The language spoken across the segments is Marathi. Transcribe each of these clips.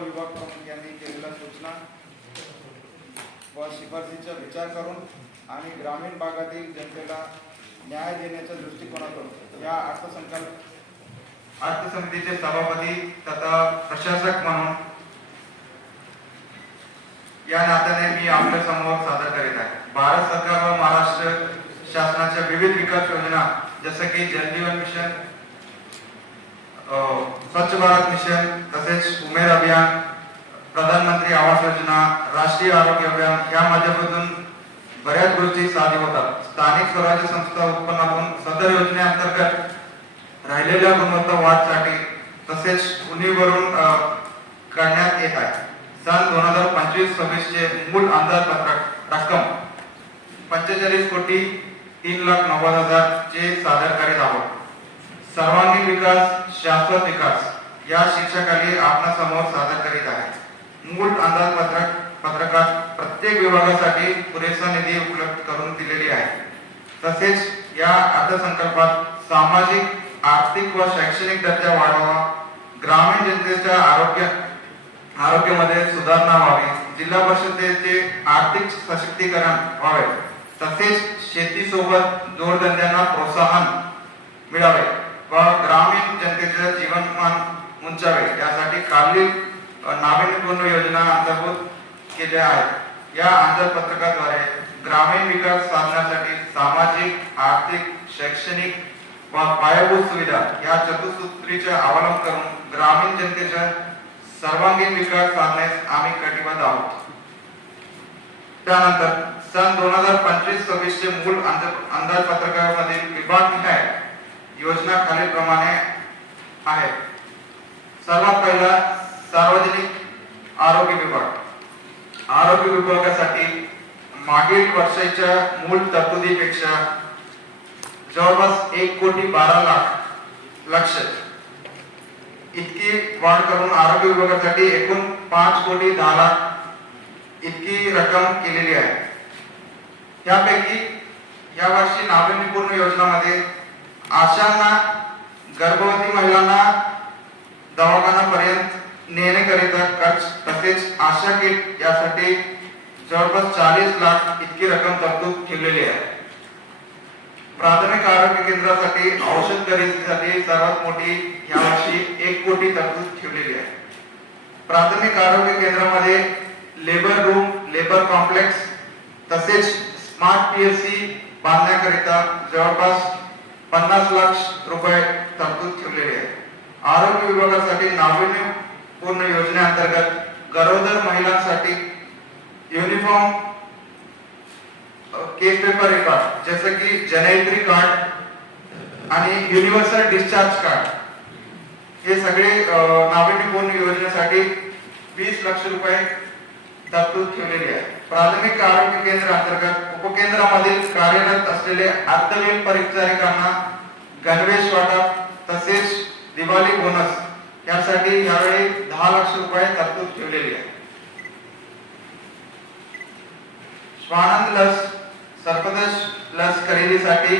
विभाग प्रमुख यांनी केलेल्या सूचना व शिफारसीचा विचार करून आणि ग्रामीण भागातील जनतेला न्याय देण्याच्या दृष्टिकोनातून या अर्थसंकल्प अर्थसमितीचे सभापती तथा प्रशासक म्हणून या नात्याने मी आपल्यासमोर सादर करीत आहे. भारत सरकार व महाराष्ट्र शासनाच्या विविध विकास योजना जसं की जल जीवन मिशन स्वच्छ भारत मिशन तसेच उमेद अभियान प्रधानमंत्री आवास योजना राष्ट्रीय आरोग्य अभियान या माध्यमातून बऱ्याच गोष्टी साध्य होतात. स्थानिक स्वराज्य संस्था उत्पन्नातून सदर योजनेअंतर्गत राहिलेल्या गुणवत्ता वाढसाठी तसेच उनीवरून करण्यात येत आहे. सन दोन हजार पंचवीस सव्वीसचे मूळ अंदाजपत्रक रक्कम पंचेचाळीस कोटी तीन लाख नव्वद हजार चे सादर करीत आहोत. सर्वांगीण विकास शाश्वत विकास या शीर्षकाली आपणासमोर सादर करीत आहे. मूळ अंदाजपत्रक पत्रकात प्रत्येक विभागासाठी पुरेसा निधी उपलब्ध करून दिलेली आहे. तसेच या अर्थसंकल्पात सामाजिक आर्थिक व शैक्षणिक दर्जा वाढावा ग्रामीण जनतेच्या आरोग्य आरोग्यामध्ये सुधारणा व्हावी जिल्हा परिषदेचे आर्थिक सशक्तीकरण व्हावे तसेच शेतीसोबत जोडधंद्यांना प्रोत्साहन मिळावे. व ग्रामीण जनतेचं जीवनमान उंचावे यासाठी खालील नाविन्यपूर्ण योजना अंतर्भूत केल्या आहेत. या अंदाजपत्रकाद्वारे ग्रामीण विकास साधण्यासाठी सामाजिक आर्थिक शैक्षणिक व पायाभूत सुविधा या चतुसूत्रीचा अवलंब करून ग्रामीण जनतेच्या सर्वांगीण विकास साधण्यास आम्ही कटिबद्ध आहोत. त्यानंतर सन दोन हजार पंचवीस सव्वीसचे चे अंदाजपत्रकामधील विभाग काय? योजना खालील प्रमाणे आहेत सर्वात पहिला सार्वजनिक आरोग्य विभाग. आरोग्य विभागासाठी मागील वर्षाच्या मूळ तरतुदीपेक्षा जवळपास एक कोटी बारा लाख लक्ष. इतकी वाढ करून आरोग्य विभागासाठी एकूण पाच कोटी दहा लाख इतकी रक्कम केलेली आहे. त्यापैकी या वर्षी नाविन्यपूर्ण योजनामध्ये आशांना गर्भवती महिलांना दवाखान्यापर्यंत नेण्याकरिता खर्च तसेच आशा किट यासाठी जवळपास चाळीस लाख इतकी रक्कम तरतूद ठेवलेली आहे. प्राथमिक आरोग्य केंद्रासाठी औषध खरेदीसाठी सर्वात मोठी यावर्षी एक कोटी तरतूद ठेवलेली आहे. प्राथमिक आरोग्य केंद्रामध्ये लेबर रूम लेबर कॉम्प्लेक्स तसेच स्मार्ट पीएससी बांधण्याकरिता जवळपास पन्नास लाख रुपये तरतूद ठेवलेली आहे. आरोग्य विभागासाठी नाविन्यपूर्ण योजनेअंतर्गत गरोदर महिलांसाठी युनिफॉर्म केस पेपर रेकॉर्ड जसं की जनयत्री कार्ड आणि युनिव्हर्सल डिस्चार्ज कार्ड हे सगळे नाविन्यपूर्ण योजनेसाठी वीस लक्ष रुपये तरतूद ठेवलेली आहे. प्राथमिक आरोग्य केंद्र अंतर्गत उपकेंद्रामधील कार्यरत असलेले अर्धवीर परिचारिकांना गणवेश वाटप तसेच दिवाळी बोनस यासाठी यावेळी दहा लाख रुपये तरतूद ठेवलेली आहे. स्वानंद लस सर्पदश लस खरेदीसाठी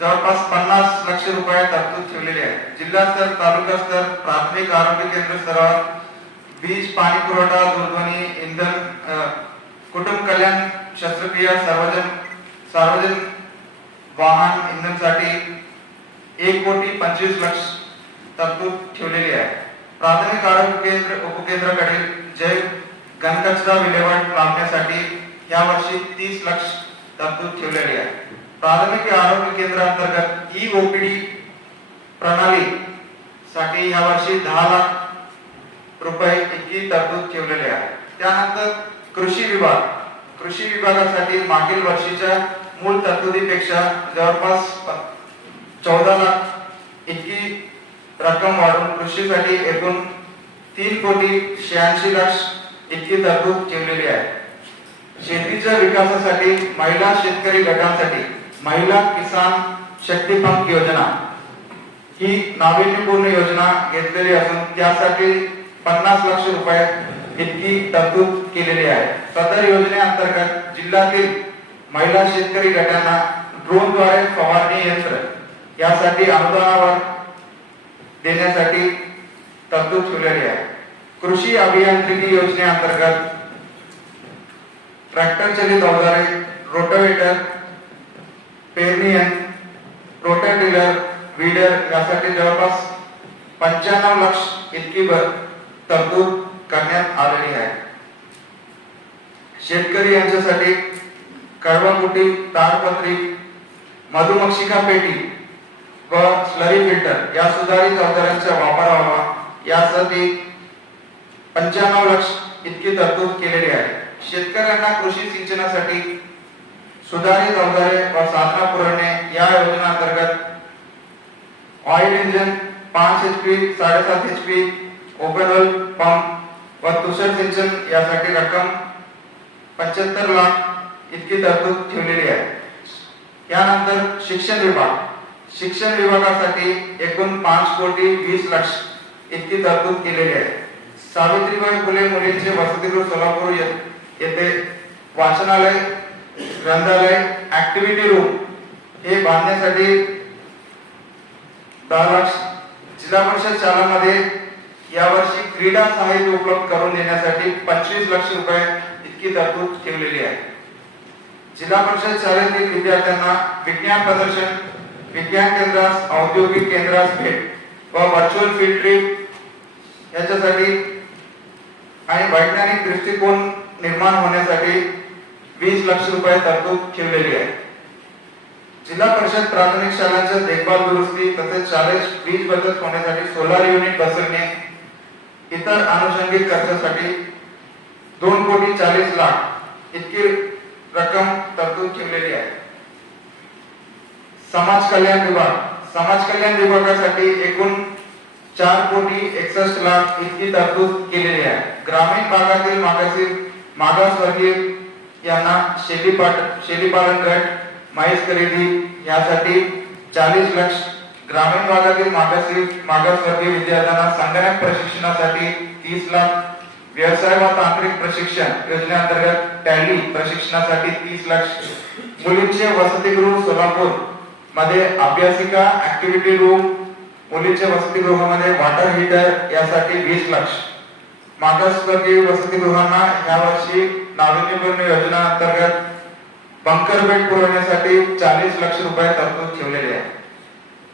जवळपास पन्नास लक्ष रुपये तरतूद ठेवलेली आहे. जिल्हा स्तर तालुका स्तर प्राथमिक आरोग्य केंद्र स्तरावर वीज पाणी पुरवठा दूरध्वनी इंधन कुटुंब कल्याण शस्त्रक्रिया सार्वजन सार्वजनिक वाहन इंधनसाठी एक कोटी पंचवीस लक्ष तरतूद ठेवलेली आहे. प्राथमिक आरोग्य केंद्र उपकेंद्राकडे जैव घनकचरा विल्हेवाट लावण्यासाठी यावर्षी तीस लक्ष तरतूद ठेवलेली आहे. प्राथमिक आरोग्य केंद्र अंतर्गत ई ओपीडी प्रणाली साठी यावर्षी दहा लाख रुपये इतकी तरतूद ठेवलेली आहे. त्यानंतर कृषी विभाग. कृषी विभागासाठी मागील वर्षीच्या मूळ तरतुदीपेक्षा जवळपास चौदा लाख इतकी रक्कम वाढून कृषीसाठी एकूण तीन कोटी शहाऐंशी लाख इतकी तरतूद ठेवलेली आहे. शेतीच्या विकासासाठी महिला शेतकरी गटांसाठी महिला किसान शक्ती पंप योजना ही नाविन्यपूर्ण योजना घेतलेली असून त्यासाठी पन्नास लक्ष रुपये इतकी तरतूद केलेली आहे. सदर योजनेअंतर्गत जिल्ह्यातील महिला शेतकरी गटांना ड्रोनद्वारे फवारणी यंत्र यासाठी अनुदानावर देण्यासाठी तरतूद ठेवलेली आहे. कृषी अभियांत्रिकी योजनेअंतर्गत ट्रॅक्टर चलित अवजारे रोटावेटर पेरणी रोटर टिलर वीडर यासाठी जवळपास पंच्याण्णव लक्ष इतकी तरतूद करण्यात आलेली आहे. शेतकरी यांच्यासाठी कळवाकुटी ताडपत्री मधुमक्षिका पेटी व स्लरी फिल्टर या सुधारित अवजारांचा वापर व्हावा. यासाठी पंच्याण्णव लक्ष इतकी तरतूद केलेली आहे. शेतकऱ्यांना कृषी सिंचनासाठी सुधारित अवजारे व साधना पुरवणे या योजनेअंतर्गत ऑइल इंजिन पाच एच पी साडेसात H P open oil pump व तुषार सिंचन यासाठी रक्कम पंच्याहत्तर लाख इतकी तरतूद ठेवलेली आहे. यानंतर शिक्षण विभाग. शिक्षण विभागासाठी एकूण पाच कोटी वीस लक्ष इतकी तरतूद केलेली आहे. सावित्रीबाई फुले मुलींचे वसतिगृह सोलापूर ये- येथे वाचनालय ग्रंथालय ऍक्टिव्हिटी रूम हे बांधण्यासाठी दहा लाख जिल्हा परिषद शाळांमध्ये यावर्षी क्रीडा साहित्य उपलब्ध करून देण्यासाठी पंचवीस लक्ष रुपये इतकी तरतूद ठेवलेली आहे. जिल्हा परिषद शाळेतील विद्यार्थ्यांना विज्ञान प्रदर्शन विज्ञान केंद्रास औद्योगिक केंद्रास भेट व व्हर्च्युअल फील्ड ट्रिप याच्यासाठी आणि वैज्ञानिक दृष्टिकोन निर्माण होण्यासाठी वीस लक्ष रुपये तरतूद ठेवलेली आहे. जिल्हा परिषद प्राथमिक शाळांच्या देखभाल दुरुस्ती तसेच शाळेत वीज बचत होण्यासाठी सोलार युनिट बसवणे इतर अनुषंगिक खर्चासाठी दोन कोटी चाळीस लाख इतकी रक्कम तरतूद ठेवलेली आहे. समाज कल्याण विभाग समाज कल्याण विभागासाठी एकूण चार कोटी एकसष्ट लाख इतकी तरतूद केलेली आहे. ग्रामीण भागातील मागासी मागासवर्गीय यांना शेळीपाट शेळीपालन गट माईस खरेदी यासाठी चाळीस लक्ष ग्रामीण भागातील मागासी मागासवर्गीय विद्यार्थ्यांना संगणक प्रशिक्षणासाठी तीस लाख व्यवसाय व तांत्रिक प्रशिक्षण योजनेअंतर्गत टॅली प्रशिक्षणासाठी तीस लक्ष मुलींचे वसतिगृह सोलापूरमध्ये अभ्यासिका ऍक्टिव्हिटी रूम मुलींच्या वसतिगृहामध्ये वॉटर हीटर यासाठी वीस लक्ष मागासवर्गीय वसतिगृहांना यावर्षी नाविन्यपूर्ण योजना अंतर्गत बंकर बेड पुरवण्यासाठी चाळीस लक्ष रुपये तरतूद ठेवलेली आहे.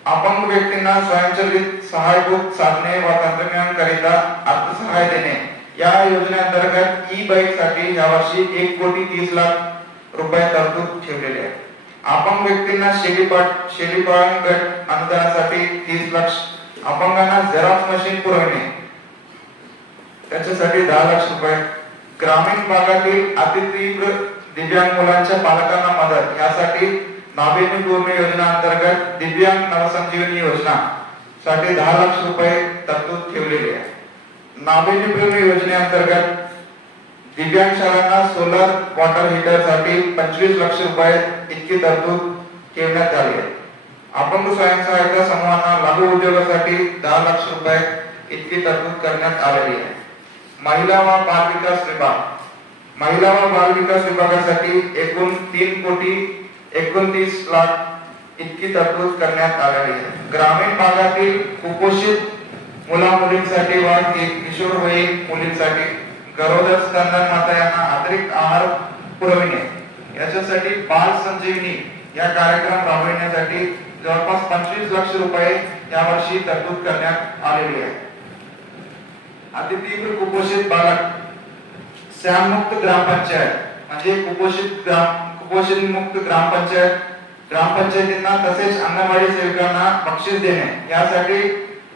अपंग व्यक्तींना स्वयंचलित सहायभूत साधने व तंत्रज्ञान करिता अर्थसहाय्य देणे. या योजनेअंतर्गत ई बाईकसाठी यावर्षी एक कोटी तीस लाख रुपये तरतूद ठेवलेले आहे. अपंग व्यक्तींना शेलीपाट शेलीपाळन गट अनुदानासाठी तीस लाख अपंगांना झेरॉक्स मशीन पुरवणे. त्याच्यासाठी दहा लाख रुपये. ग्रामीण भागातील अतितीव्र दिव्यांग मुलांच्या पालकांना मदत. यासाठी नाविन्यपूर्ण योजना अंतर्गत दिव्यांग नवसंजीवनी योजना साठी दहा लाख रुपये तरतूद ठेवलेली आहे. नाविन्यपूर्ण योजनेअंतर्गत दिव्यांग शाळांना सोलर वॉटर हीटरसाठी पंचवीस लक्ष रुपये इतकी तरतूद ठेवण्यात आली आहे. अपंग स्वयंसहायता समूहांना लघु उद्योगासाठी दहा लाख रुपये इतकी तरतूद करण्यात आलेली आहे. महिला व बाल विकास विभाग. महिला व बाल विकास विभागासाठी एकूण तीन कोटी एकोणतीस लाख इतकी तरतूद करण्यात आलेली आहे. ग्रामीण भागातील कुपोषित मुला मुलींसाठी व कि- किशोरवयीन मुलींसाठी गरोदर स्तनदान माता यांना अतिरिक्त आहार पुरविणे. याच्यासाठी बाल संजीवनी या कार्यक्रम राबविण्यासाठी जवळपास पंचवीस लक्ष रुपये यावर्षी तरतूद करण्यात आलेली आहे. अतितीव्र कुपोषित बालक श्याममुक्त ग्रामपंचायत म्हणजे कुपोषित ग्राम कुपोषण मुक्त ग्रामपंचायत ग्रामपंचायतींना तसेच अंगणवाडी सेविकांना बक्षीस देणे यासाठी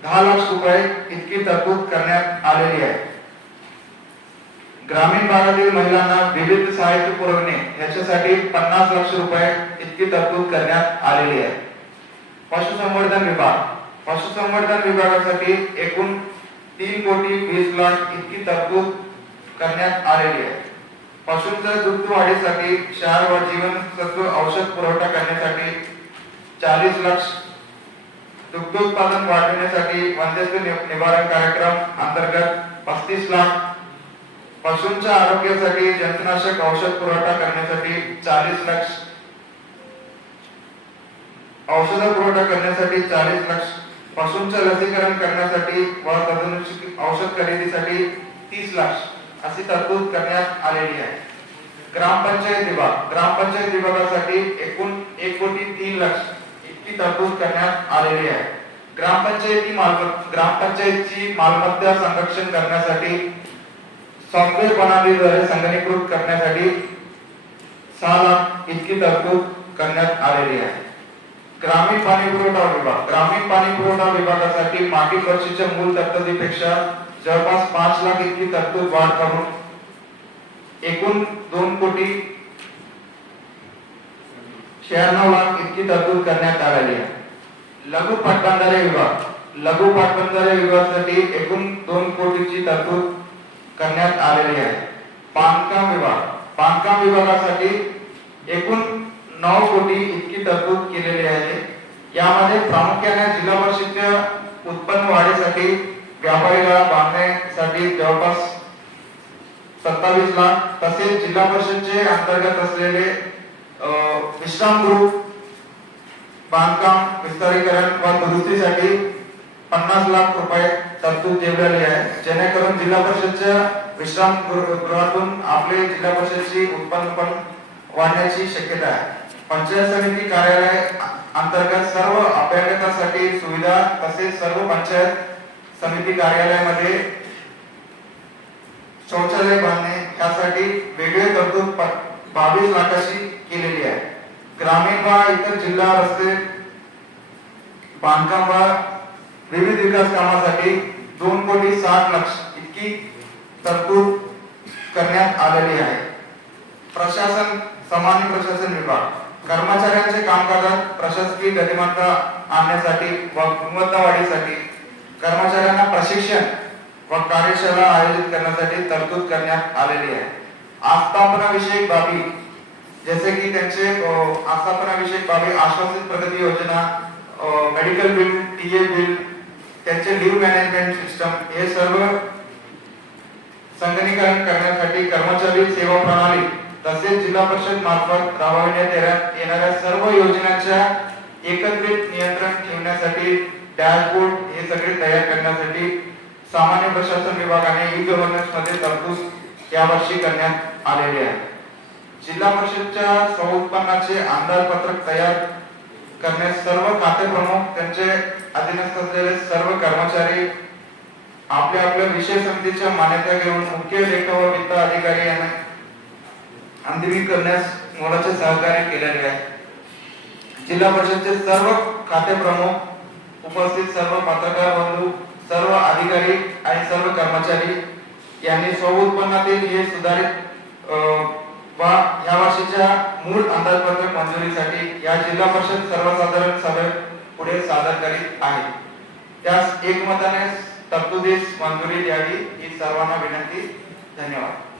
दहा लाख रुपये इतकी तरतूद करण्यात आलेली आहे. ग्रामीण भागातील महिलांना विविध साहित्य पुरवणे याच्यासाठी पन्नास लक्ष रुपये इतकी तरतूद करण्यात आलेली आहे. पशुसंवर्धन विभाग पशुसंवर्धन विभागासाठी एकूण तीन कोटी वीस लाख इतकी तरतूद करण्यात आलेली आहे. पशूंच्या दुग्ध वाढीसाठी क्षार व जीवनसत्व औषध पुरवठा करण्यासाठी चाळीस दुग्ध उत्पादन वाढविण्यासाठी वंध्यत्व निवारण कार्यक्रम अंतर्गत पस्तीस लाख पशूंच्या आरोग्यासाठी जंतनाशक औषध पुरवठा करण्यासाठी चाळीस लाख औषध पुरवठा करण्यासाठी चाळीस लाख पशूंचं लसीकरण करण्यासाठी व औषध खरेदीसाठी तीस लाख अशी तरतूद करण्यात आलेली आहे. ग्रामपंचायत विभाग. ग्रामपंचायत विभागासाठी एकूण एक कोटी तीन लक्ष इतकी तरतूद करण्यात आलेली आहे. ग्रामपंचायती मालमत्ता ग्रामपंचायतची मालमत्ता संरक्षण करण्यासाठी सॉफ्टवेअर प्रणालीद्वारे संगणीकृत करण्यासाठी सहा लाख इतकी तरतूद करण्यात आलेली आहे. ग्रामीण पाणी पुरवठा विभाग. ग्रामीण पाणी पुरवठा विभागासाठी मागील वर्षीच्या मूल तरतुदीपेक्षा जवळपास पाच लाख इतकी तरतूद वाढ करून एकूण दोन कोटी शहाण्णव लाख इतकी तरतूद करण्यात आलेली आहे. लघु पाटबंधारे विभाग लघु पाटबंधारे विभागासाठी एकूण दोन कोटीची तरतूद करण्यात आलेली आहे. बांधकाम विभाग बांधकाम विभागासाठी एकूण नऊ कोटी इतकी तरतूद केलेली आहे. यामध्ये प्रामुख्याने जिल्हा परिषदच्या उत्पन्न वाढीसाठी व्यापारीला बांधण्यासाठी जवळपास सत्तावीस लाख तसेच जिल्हा परिषदचे अंतर्गत असलेले विश्रामगृह बांधकाम विस्तारीकरण व दुरुस्तीसाठी पन्नास लाख रुपये तरतूद ठेवलेली आहे. जेणेकरून जिल्हा परिषदच्या विश्राम गृहातून आपले जिल्हा परिषदची उत्पन्न पण वाढण्याची शक्यता आहे. पंचायत समिती कार्यालय अंतर्गत सर्व अभ्यागतासाठी सुविधा तसेच सर्व पंचायत समिती कार्यालयामध्ये शौचालय बांधणे यासाठी वेगळे तरतूद बावीस लाखाशी केलेली आहे. ग्रामीण वा इतर जिल्हा रस्ते बांधकाम वा विविध विकास कामासाठी दोन कोटी साठ लक्ष इतकी तरतूद करण्यात आलेली आहे. प्रशासन सामान्य प्रशासन विभाग कर्मचाऱ्यांचे कामकाजात प्रशासकीय गतिमत्ता आणण्यासाठी व गुणवत्ता वाढीसाठी कर्मचाऱ्यांना प्रशिक्षण व कार्यशाळा आयोजित करण्यासाठी तरतूद करण्यात आलेली आहे. आस्थापना विषयक बाबी जसे की त्यांचे आस्थापना विषयक बाबी आश्वासित प्रगती योजना medical bill T A bill त्यांचे लिव्ह मॅनेजमेंट सिस्टम हे सर्व संगणीकरण करण्यासाठी कर्मचारी सेवा प्रणाली तसेच जिल्हा परिषद मार्फत राबविण्यात येणाऱ्या सर्व योजनांच्या एकत्रित नियंत्रण ठेवण्यासाठी डॅशबोर्ड हे सगळे तयार करण्यासाठी सामान्य प्रशासन विभागाने ई गव्हर्नन्समध्ये तरतूद यावर्षी करण्यात आलेली आहे. जिल्हा परिषदच्या स्वउत्पन्नाचे अंदाजपत्रक तयार करण्यास सर्व खाते प्रमुख त्यांचे अधीनस्थ असलेले सर्व कर्मचारी आपल्या आपल्या विषय समितीच्या मान्यता घेऊन मुख्य लेख व वित्त अधिकारी यांना अंतिमी करण्यास मोलाचे सहकार्य केलेले आहे. जिल्हा परिषदचे सर्व खाते प्रमुख उपस्थित सर्व पत्रकार बंधू सर्व अधिकारी आणि सर्व कर्मचारी यांनी स्वउत्पन्नातील हे सुधारित वा या वर्षीच्या मूळ अंदाजपत्रक मंजुरीसाठी या जिल्हा परिषद सर्वसाधारण सभेत पुढे सादर करीत आहे. त्यास एकमताने तरतुदीस मंजुरी द्यावी ही सर्वांना विनंती. धन्यवाद.